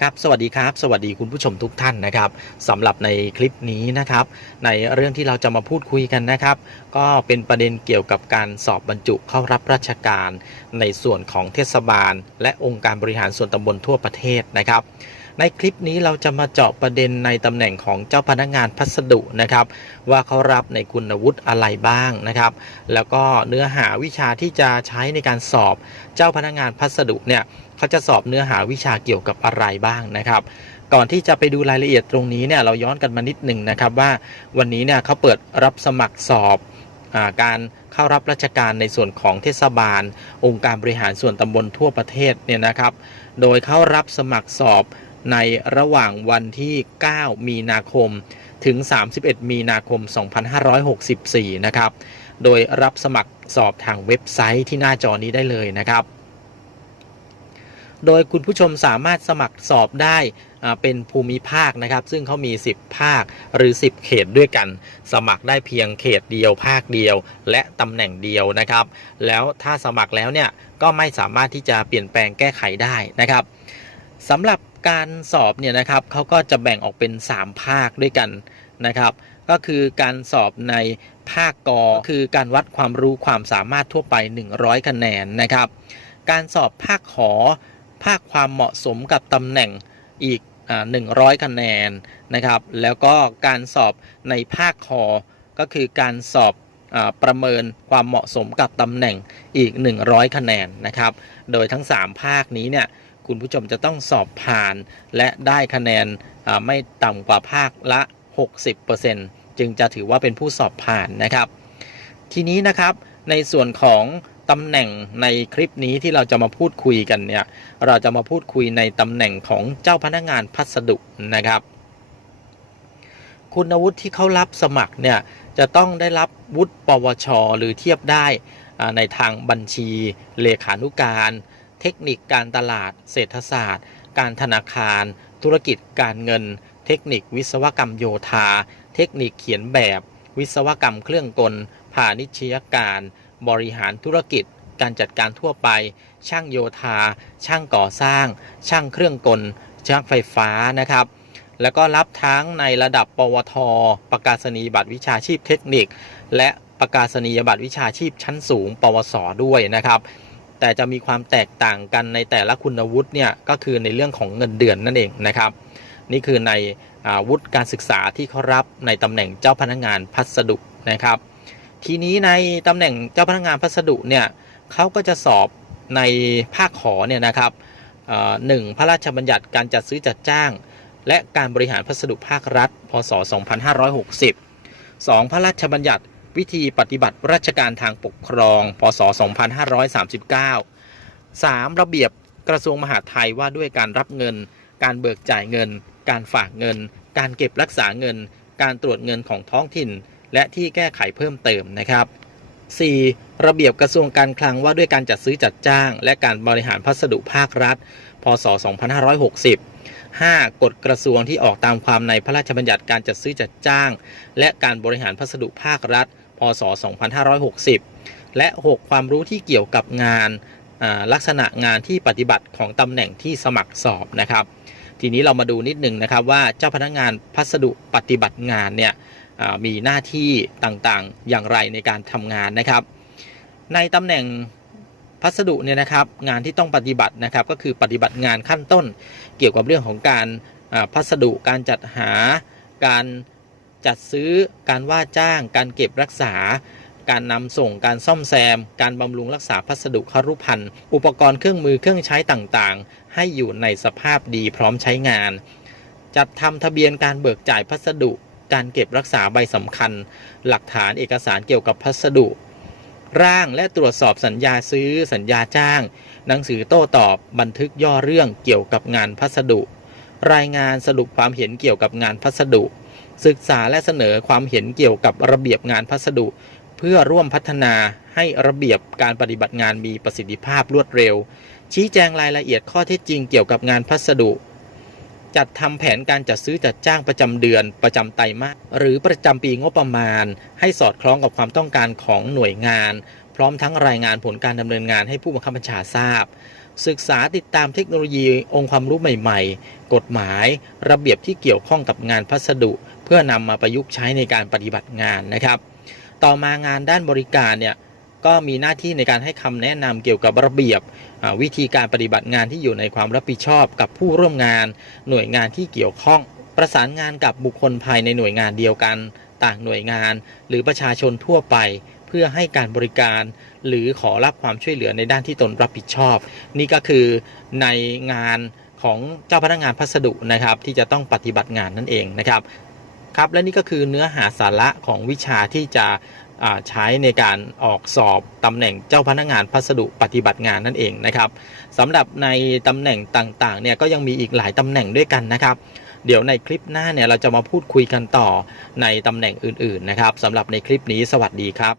ครับสวัสดีครับ สวัสดีคุณผู้ชมทุกท่านนะครับสำหรับในคลิปนี้นะครับ ในเรื่องที่เราจะมาพูดคุยกันนะครับ ก็เป็นประเด็นเกี่ยวกับการสอบบรรจุเข้ารับราชการ ในส่วนของเทศบาล และองค์การบริหารส่วนตำบลทั่วประเทศนะครับ ในคลิปนี้เราจะมาเจาะประเด็นในตำแหน่งของเจ้าพนักงานพัสดุนะครับ ว่าเขารับในคุณวุฒิอะไรบ้างนะครับ แล้วก็เนื้อหาวิชาที่จะใช้ในการสอบเจ้าพนักงานพัสดุเนี่ยเขาจะสอบเนื้อหาวิชาเกี่ยวกับอะไรบ้างนะครับก่อนที่จะไปดูรายละเอียดตรงนี้เนี่ยเราย้อนกันมานิดหนึ่งนะครับว่าวันนี้เนี่ยเขาเปิดรับสมัครสอบอการเข้ารับราชการในส่วนของเทศบาล องค์การบริหารส่วนตำบลทั่วประเทศเนี่ยนะครับ โดยเข้ารับสมัครสอบ ในระหว่างวันที่ 9 มีนาคม ถึง 31 มีนาคม 2564 นะครับ โดยรับสมัครสอบทางเว็บไซต์ที่หน้าจอนี้ได้เลยนะครับ โดยคุณผู้ชมสามารถสมัครสอบได้เป็นภูมิภาคนะครับ ซึ่งเขามี 10 ภาคหรือ 10 เขตด้วยกัน สมัครได้เพียงเขตเดียวภาคเดียว และตำแหน่งเดียวนะครับ แล้วถ้าสมัครแล้วเนี่ยก็ไม่สามารถที่จะเปลี่ยนแปลงแก้ไขได้นะครับสำหรับ การสอบเนี่ยนะครับเขาก็จะแบ่งออกเป็น 3 ภาคด้วยกันนะครับ ก็คือการสอบในภาคกอคือการวัดความรู้ความสามารถทั่วไป 100 คะแนนนะครับ การสอบภาคขอ ภาคความเหมาะสมกับตำแหน่งอีกอ่า100 คะแนนนะครับ แล้วก็การสอบในภาคคอก็คือการสอบอประเมินความเหมาะสมกับตำแหน่งอีก 100 คะแนนนะครับ โดยทั้ง 3 ภาคนี้เนี่ย คุณผู้ชมจะต้องสอบผ่าน และได้คะแนนไม่ต่ำกว่าภาคละ 60%จึงจะถือว่าเป็นผู้สอบผ่านนะครับ ทีนี้นะครับในส่วนของตำแหน่งในคลิปนี้ที่เราจะมาพูดคุยกันเนี่ยเราจะมาพูดคุยในตำแหน่งของเจ้าพนักงานพัสดุนะครับ คุณวุฒิที่เขารับสมัครเนี่ยจะต้องได้รับวุฒิปวช หรือเทียบได้ในทางบัญชีเลขานุการ เทคนิคการตลาด เศรษฐศาสตร์ การธนาคาร ธุรกิจการเงิน เทคนิควิศวกรรมโยธา เทคนิคเขียนแบบ วิศวกรรมเครื่องกลพาณิชยการ บริหารธุรกิจ การจัดการทั่วไป ช่างโยธา ช่างก่อสร้าง ช่างเครื่องกล ช่างไฟฟ้านะครับแล้วก็รับทั้งในระดับ ปวท ประกาศนียบัตรวิชาชีพเทคนิค และประกาศนียบัตรวิชาชีพชั้นสูง ปวส ด้วยนะครับ แต่จะมีความแตกต่างกันในแต่ละคุณวุฒิเนี่ยก็คือในเรื่องของเงินเดือนนั่นเองนะครับ นี่คือในอวุฒิการศึกษาที่เขารับในตำแหน่งเจ้าพนักงานพัสดุนะครับ ทีนี้ในตำแหน่งเจ้าพนักงานพัสดุเนี่ยเขาก็จะสอบในภาคขอเนี่ยนะครับหนึ่งพระราชบัญญัติการจัดซื้อจัดจ้าง และการบริหารพัสดุภาครัฐ พศ 2560 2. พระราชบัญญัติ วิธีปฏิบัติราชการทางปกครอง พศ 2539 3. ระเบียบกระทรวงมหาดไทยว่าด้วยการรับเงิน การเบิกจ่ายเงิน การฝากเงิน การเก็บรักษาเงิน การตรวจเงินของท้องถิ่น และที่แก้ไขเพิ่มเติมนะครับ 4. ระเบียบกระทรวงการคลังว่าด้วยการจัดซื้อจัดจ้าง และการบริหารพัสดุภาครัฐ พศ 2560 5. กฎกระทรวงที่ออกตามความในพระราชบัญญัติการจัดซื้อจัดจ้าง และการบริหารพัสดุภาครัฐ พศ 2560 และ 6. ความรู้ที่เกี่ยวกับงานลักษณะงานที่ปฏิบัติของตำแหน่งที่สมัครสอบนะครับ ทีนี้เรามาดูนิดหนึ่งนะครับว่าเจ้าพนักงานพัสดุปฏิบัติงานเนี่ยมีหน้าที่ต่างๆอย่างไรในการทำงานนะครับ ในตำแหน่งพัสดุเนี่ยนะครับงานที่ต้องปฏิบัตินะครับก็คือปฏิบัติงานขั้นต้น เกี่ยวกับเรื่องของการพัสดุการจัดหาการ จัดซื้อการว่าจ้าง การเก็บรักษา การนำส่งการซ่อมแซม การบำรุงรักษาพัสดุคารุภัณฑ์อุปกรณ์เครื่องมือเครื่องใช้ต่างๆ ให้อยู่ในสภาพดีพร้อมใช้งาน จัดทำทะเบียนการเบิกจ่ายพัสดุ การเก็บรักษาใบสำคัญ หลักฐานเอกสารเกี่ยวกับพัสดุร่างและตรวจสอบสัญญาซื้อสัญญาจ้าง หนังสือโต้ตอบบันทึกย่อเรื่องเกี่ยวกับงานพัสดุ รายงานสรุปความเห็นเกี่ยวกับงานพัสดุ ศึกษาและเสนอความเห็นเกี่ยวกับระเบียบงานพัสดุ เพื่อร่วมพัฒนาให้ระเบียบการปฏิบัติงานมีประสิทธิภาพรวดเร็ว ชี้แจงรายละเอียดข้อเท็จจริงเกี่ยวกับงานพัสดุ จัดทำแผนการจัดซื้อจัดจ้างประจำเดือน ประจำไตรมาสหรือประจำปีงบประมาณ ให้สอดคล้องกับความต้องการของหน่วยงาน พร้อมทั้งรายงานผลการดำเนินงานให้ผู้บังคับบัญชาทราบ ศึกษาติดตามเทคโนโลยีองค์ความรู้ใหม่ ๆ กฎหมาย ระเบียบที่เกี่ยวข้องกับงานพัสดุ เพื่อนำมาประยุกต์ใช้ในการปฏิบัติงานนะครับ ต่อมางานด้านบริการเนี่ยก็มีหน้าที่ในการให้คำแนะนำเกี่ยวกับระเบียบวิธีการปฏิบัติงานที่อยู่ในความรับผิดชอบกับผู้ร่วมงาน หน่วยงานที่เกี่ยวข้อง ประสานงานกับบุคคลภายในหน่วยงานเดียวกัน ต่างหน่วยงาน หรือประชาชนทั่วไป เพื่อให้การบริการหรือขอรับความช่วยเหลือในด้านที่ตนรับผิดชอบ นี่ก็คือในงานของเจ้าพนักงานพัสดุนะครับ ที่จะต้องปฏิบัติงานนั่นเองนะครับครับและนี่ก็คือเนื้อหาสาระของวิชาที่จะใช้ในการออกสอบตำแหน่งเจ้าพนักงานพัสดุปฏิบัติงานนั่นเองนะครับสำหรับในตำแหน่งต่างๆเนี่ยก็ยังมีอีกหลายตำแหน่งด้วยกันนะครับ เดี๋ยวในคลิปหน้าเนี่ยเราจะมาพูดคุยกันต่อในตำแหน่งอื่นๆนะครับสำหรับในคลิปนี้สวัสดีครับ